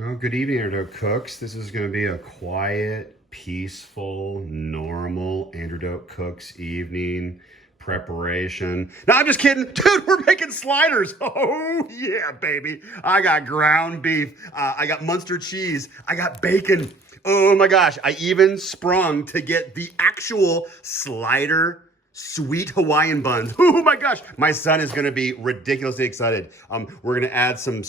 Well, good evening, Doak Cooks. This is going to be a quiet, peaceful, normal Doak Cooks evening preparation. No, I'm just kidding. Dude, we're making sliders. Oh, yeah, baby. I got ground beef. I got Munster cheese. I got bacon. Oh, my gosh. I even sprung to get the actual slider sweet Hawaiian buns. Oh, my gosh. My son is going to be ridiculously excited. We're going to add some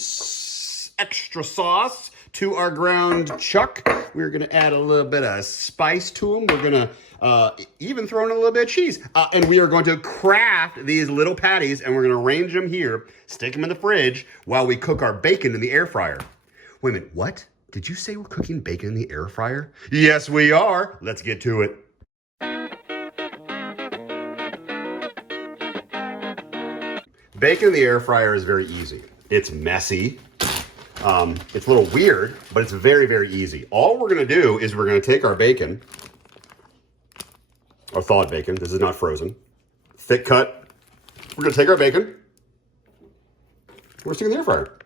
extra sauce to our ground chuck. We're gonna add a little bit of spice to them. We're gonna even throw in a little bit of cheese. And we are going to craft these little patties, and we're gonna arrange them here, stick them in the fridge while we cook our bacon in the air fryer. Wait a minute, what? Did you say we're cooking bacon in the air fryer? Yes, we are. Let's get to it. Bacon in the air fryer is very easy. It's messy. It's a little weird, but it's very, very easy. All we're going to do is we're going to take our bacon, our thawed bacon. This is not frozen. Thick cut. We're going to take our bacon. We're sticking in the air fryer.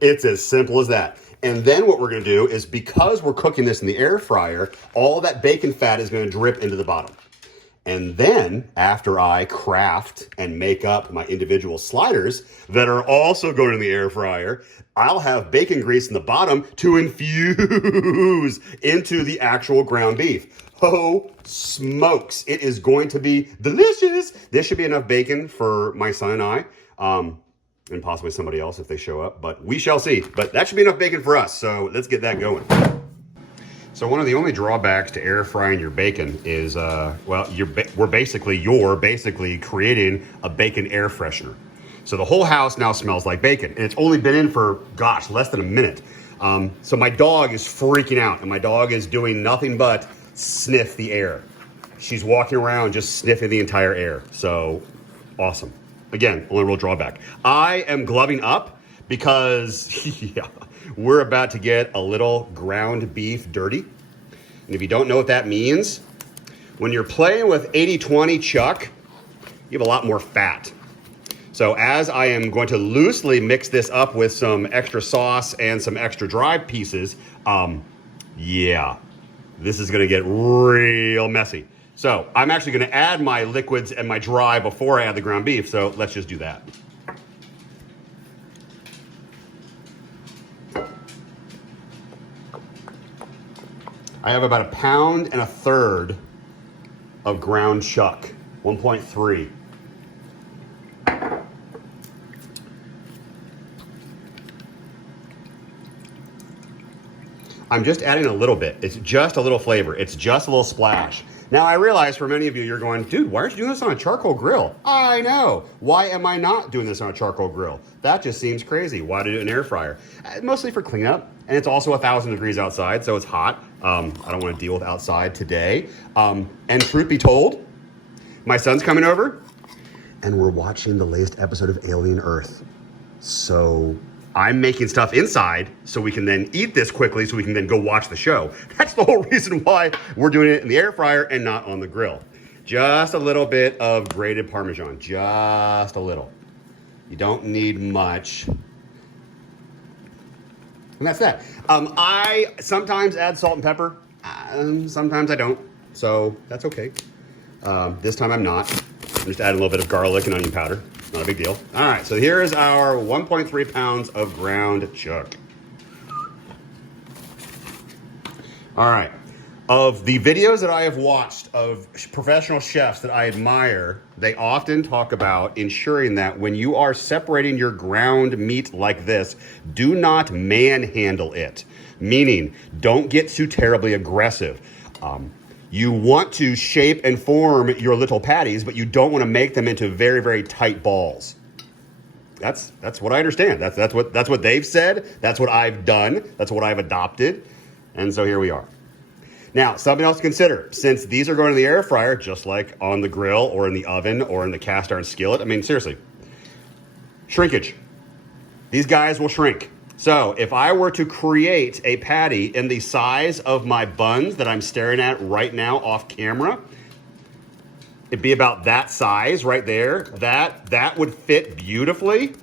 It's as simple as that. And then what we're going to do is, because we're cooking this in the air fryer, all that bacon fat is going to drip into the bottom. And then, after I craft and make up my individual sliders that are also going in the air fryer, I'll have bacon grease in the bottom to infuse into the actual ground beef. Oh, smokes. It is going to be delicious. This should be enough bacon for my son and I, and possibly somebody else if they show up, but we shall see. But that should be enough bacon for us, so let's get that going. So one of the only drawbacks to air frying your bacon is, well, you're basically creating a bacon air freshener. So the whole house now smells like bacon, and it's only been in for, gosh, less than a minute. So my dog is freaking out, and my dog is doing nothing but sniff the air. She's walking around just sniffing the entire air. So awesome. Again, only real drawback. I am gloving up because, yeah, we're about to get a little ground beef dirty. And if you don't know what that means, when you're playing with 80-20 chuck, you have a lot more fat. So as I am going to loosely mix this up with some extra sauce and some extra dry pieces, yeah, this is gonna get real messy. So I'm actually gonna add my liquids and my dry before I add the ground beef, so let's just do that. I have about 1.3 pounds of ground chuck, 1.3. I'm just adding a little bit. It's just a little flavor. It's just a little splash. Now I realize for many of you, you're going, dude, why aren't you doing this on a charcoal grill? I know. Why am I not doing this on a charcoal grill? That just seems crazy. Why do it in an air fryer? Mostly for cleanup. And it's also 1,000 degrees outside, so it's hot. I don't want to deal with outside today. And truth be told, my son's coming over and we're watching the latest episode of Alien Earth. So I'm making stuff inside so we can then eat this quickly so we can then go watch the show. That's the whole reason why we're doing it in the air fryer and not on the grill. Just a little bit of grated Parmesan, just a little. You don't need much. And that's that. I sometimes add salt and pepper. Sometimes I don't. So that's okay. This time I'm not. I'm just adding a little bit of garlic and onion powder. Not a big deal. All right, so here is our 1.3 pounds of ground chuck. All right. Of the videos that I have watched of professional chefs that I admire, they often talk about ensuring that when you are separating your ground meat like this, do not manhandle it. Meaning, don't get too terribly aggressive. You want to shape and form your little patties, but you don't want to make them into very, very tight balls. That's what I understand. That's what they've said. That's what I've done. That's what I've adopted. And so here we are. Now, something else to consider, since these are going in the air fryer, just like on the grill or in the oven or in the cast iron skillet, I mean, seriously, shrinkage. These guys will shrink. So if I were to create a patty in the size of my buns that I'm staring at right now off camera, it'd be about that size right there. That would fit beautifully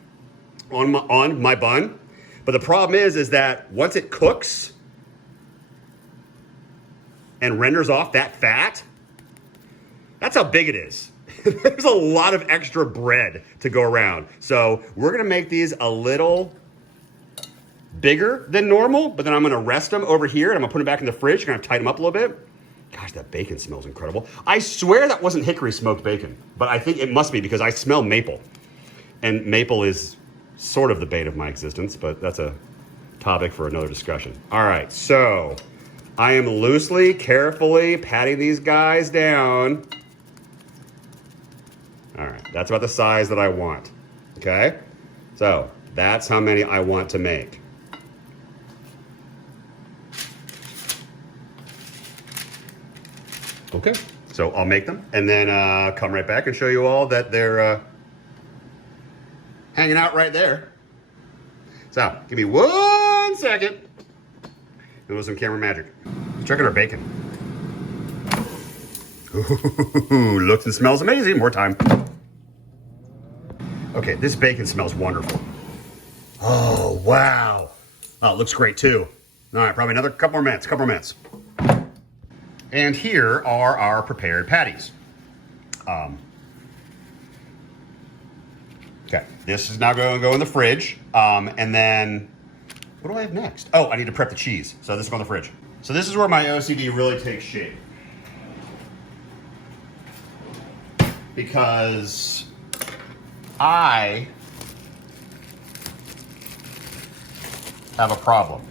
on my bun. But the problem is that once it cooks and renders off that fat, that's how big it is. There's a lot of extra bread to go around. So we're gonna make these a little bigger than normal, but then I'm gonna rest them over here and I'm gonna put them back in the fridge. Gonna tighten them up a little bit. Gosh, that bacon smells incredible. I swear that wasn't hickory smoked bacon, but I think it must be because I smell maple. And maple is sort of the bane of my existence, but that's a topic for another discussion. All right, so I am loosely, carefully patting these guys down. All right, that's about the size that I want, okay? So that's how many I want to make. Okay, so I'll make them and then come right back and show you all that they're hanging out right there. So give me 1 second. And with some camera magic. Let's check out our bacon. Ooh, looks and smells amazing. More time. Okay, this bacon smells wonderful. Oh, wow. Oh, it looks great too. All right, probably another couple more minutes. And here are our prepared patties. Okay, this is now going to go in the fridge. And then, what do I have next? Oh, I need to prep the cheese. So this will go in the fridge. So this is where my OCD really takes shape. Because I have a problem.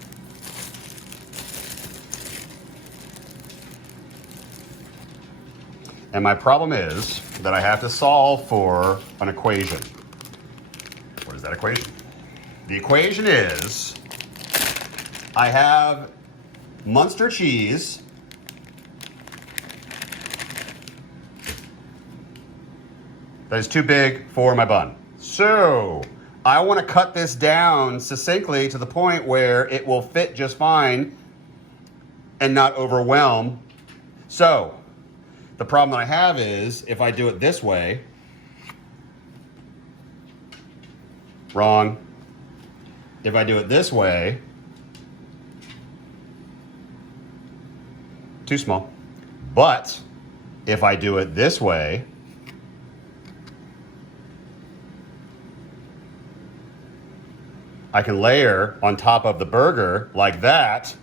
And my problem is that I have to solve for an equation. What is that equation? The equation is I have Munster cheese that is too big for my bun. So I want to cut this down succinctly to the point where it will fit just fine and not overwhelm. So the problem that I have is if I do it this way, wrong. If I do it this way, too small. But if I do it this way, I can layer on top of the burger like that.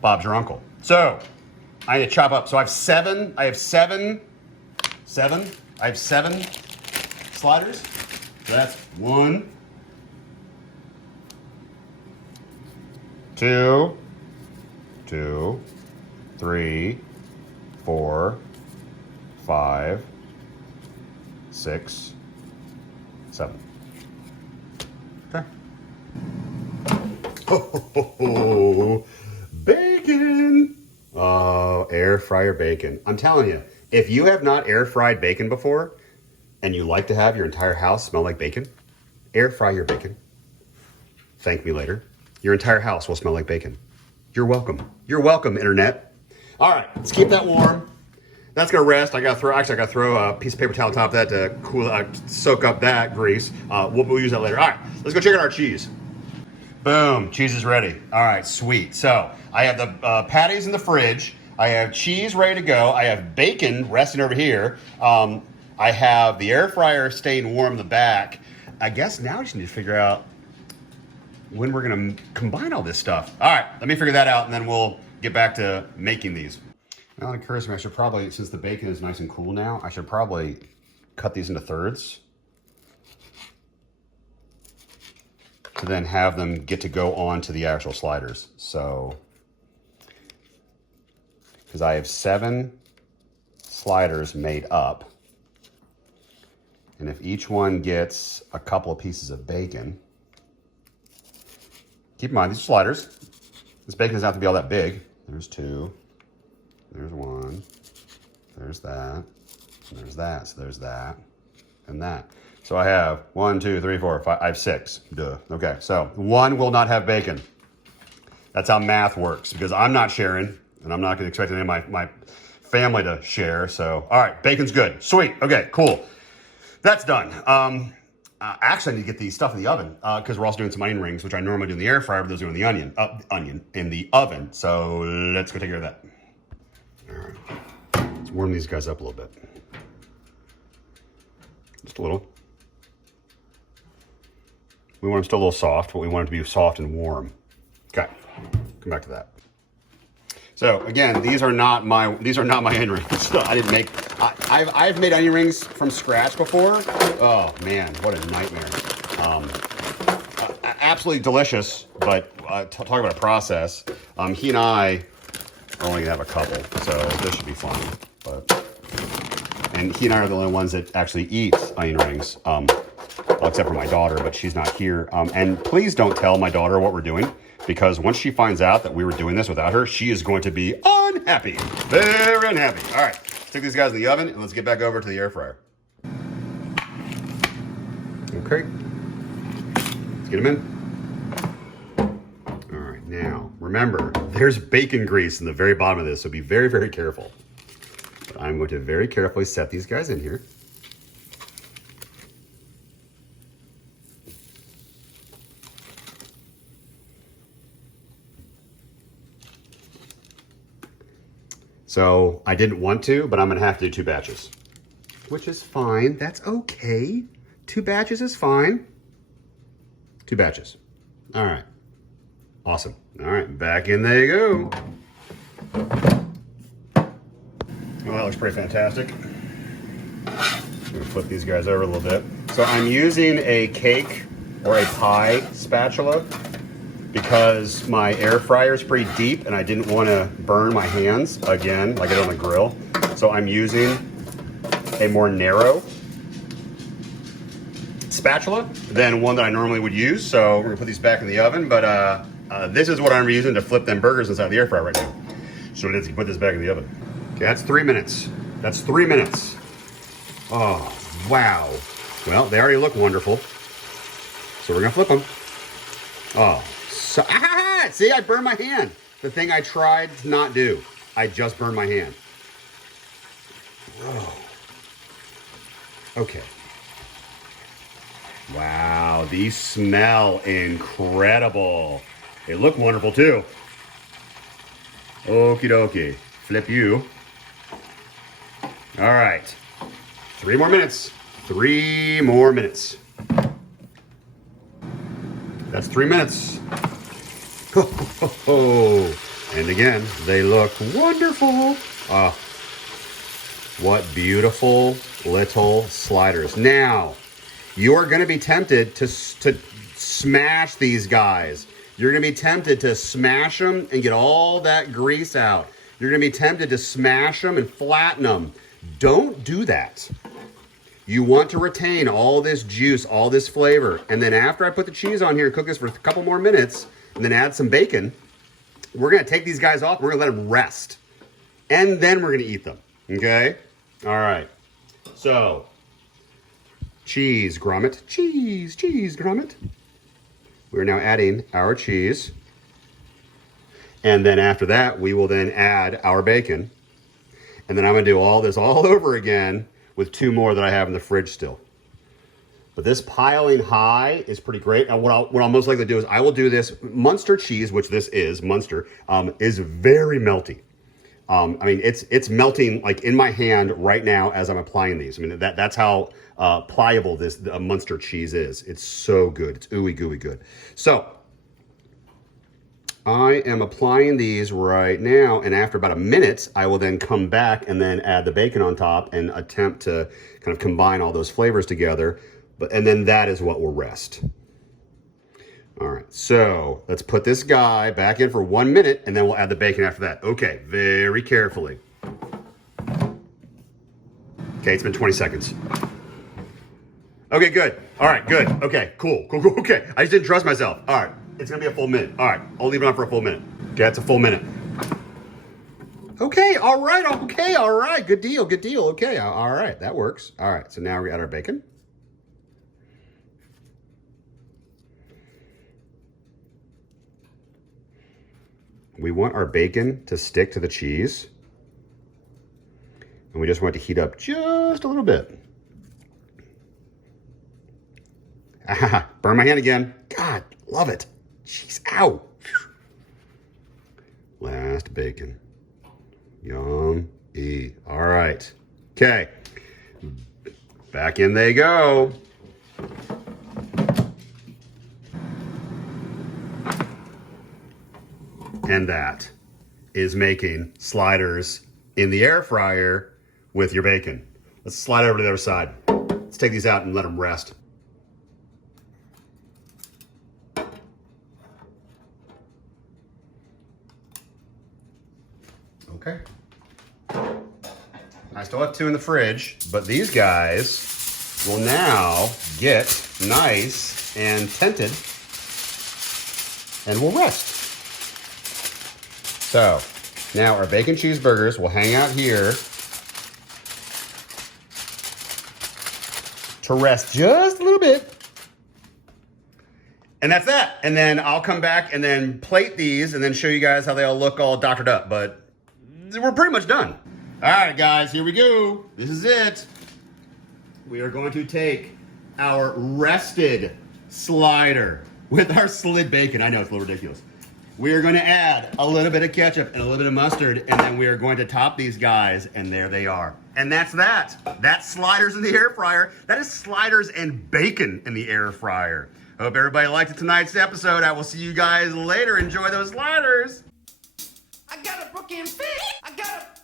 Bob's your uncle. So I need to chop up. So I have seven sliders. So that's 1, 2, 3, 4, 5, 6, 7. Okay. Oh, bacon. Oh, air fryer bacon. I'm telling you, if you have not air fried bacon before and you like to have your entire house smell like bacon, air fry your bacon. Thank me later. Your entire house will smell like bacon. You're welcome. You're welcome, internet. All right, let's keep that warm. That's gonna rest. I gotta throw a piece of paper towel on top of that to cool, soak up that grease. We'll use that later. All right, let's go check out our cheese. Boom, cheese is ready. All right, sweet. So I have the patties in the fridge. I have cheese ready to go. I have bacon resting over here. I have the air fryer staying warm in the back. I guess now we just need to figure out when we're gonna combine all this stuff. All right, let me figure that out and then we'll get back to making these. Now it occurs to me, I should probably, since the bacon is nice and cool now, I should probably cut these into thirds to then have them get to go on to the actual sliders. So, because I have 7 sliders made up, and if each one gets a couple of pieces of bacon, keep in mind, these are sliders. This bacon doesn't have to be all that big. There's 2, there's 1, there's that, and there's that, so there's that, and that. So I have 1, 2, 3, 4, 5, I have 6. Duh. Okay, so 1 will not have bacon. That's how math works, because I'm not sharing, and I'm not gonna expect any of my family to share, so, all right, bacon's good. Sweet, okay, cool. That's done. Actually, I need to get the stuff in the oven because we're also doing some onion rings, which I normally do in the air fryer, but those are in the onion in the oven. So let's go take care of that. All right, let's warm these guys up a little bit, just a little. We want them still a little soft, but we want them to be soft and warm. Okay, come back to that. So again, these are not my onion rings. I didn't make. I've made onion rings from scratch before. Oh man, what a nightmare! Absolutely delicious, but talk about a process. He and I are only gonna have a couple, so this should be fun. And he and I are the only ones that actually eat onion rings, well, except for my daughter, but she's not here. And please don't tell my daughter what we're doing, because once she finds out that we were doing this without her, she is going to be unhappy, very unhappy. All right, stick these guys in the oven and let's get back over to the air fryer. Okay, let's get them in. All right, now remember, there's bacon grease in the very bottom of this, so be very, very careful. But I'm going to very carefully set these guys in here. So I didn't want to, but I'm gonna have to do 2 batches, which is fine. That's okay. 2 batches is fine. 2 batches. All right. Awesome. All right, back in they go. Well, that looks pretty fantastic. I'm gonna flip these guys over a little bit. So I'm using a cake or a pie spatula because my air fryer is pretty deep and I didn't want to burn my hands again like I did on the grill. So I'm using a more narrow spatula than one that I normally would use. So we're gonna put these back in the oven, but this is what I'm using to flip them burgers inside the air fryer right now. So let's put this back in the oven. Okay, that's 3 minutes. That's 3 minutes. Oh, wow. Well, they already look wonderful. So we're gonna flip them. Oh, so, see, I burned my hand. The thing I tried to not do. I just burned my hand. Whoa. Okay. Wow, these smell incredible. They look wonderful too. Okie dokie. Flip you. All right. 3 more minutes. 3 more minutes. That's 3 minutes. And again, they look wonderful. What beautiful little sliders. Now, you are going to be tempted to smash these guys. You're going to be tempted to smash them and get all that grease out. You're going to be tempted to smash them and flatten them. Don't do that. You want to retain all this juice, all this flavor. And then after I put the cheese on here and cook this for a couple more minutes and then add some bacon, we're going to take these guys off. We're going to let them rest. And then we're going to eat them. Okay? All right. So, cheese grommet. Cheese grommet. We're now adding our cheese. And then after that, we will then add our bacon. And then I'm going to do all this all over again with 2 more that I have in the fridge still. But this piling high is pretty great. And what I'll most likely do is I will do this Munster cheese, which this is, Munster, is very melty. I mean, it's melting like in my hand right now as I'm applying these. I mean, that's how pliable this Munster cheese is. It's so good. It's ooey gooey good. So I am applying these right now, and after about a minute, I will then come back and then add the bacon on top and attempt to kind of combine all those flavors together. And then that is what will rest. All right, so let's put this guy back in for 1 minute, and then we'll add the bacon after that. Okay, very carefully. Okay, it's been 20 seconds. Okay, good. All right, good. Okay, cool. Okay, I just didn't trust myself. All right. It's gonna be a full minute. All right, I'll leave it on for a full minute. Okay, that's a full minute. Okay, all right, good deal. Okay, all right, that works. All right, so now we add our bacon. We want our bacon to stick to the cheese. And we just want to heat up just a little bit. Burn my hand again. God, love it. Jeez, ow. Last bacon. Yum-y. All right. Okay. Back in they go. And that is making sliders in the air fryer with your bacon. Let's slide over to the other side. Let's take these out and let them rest. Okay. I still have 2 in the fridge, but these guys will now get nice and tented and will rest. So now our bacon cheeseburgers will hang out here to rest just a little bit. And that's that. And then I'll come back and then plate these and then show you guys how they all look all doctored up. But we're pretty much done. All right, guys, here we go. This is it. We are going to take our rested slider with our slid bacon. I know it's a little ridiculous. We are going to add a little bit of ketchup and a little bit of mustard, and then we are going to top these guys, and there they are. And that's that. That's sliders in the air fryer. That is sliders and bacon in the air fryer. Hope everybody liked tonight's episode. I will see you guys later. Enjoy those sliders. I got a broken fit. I got a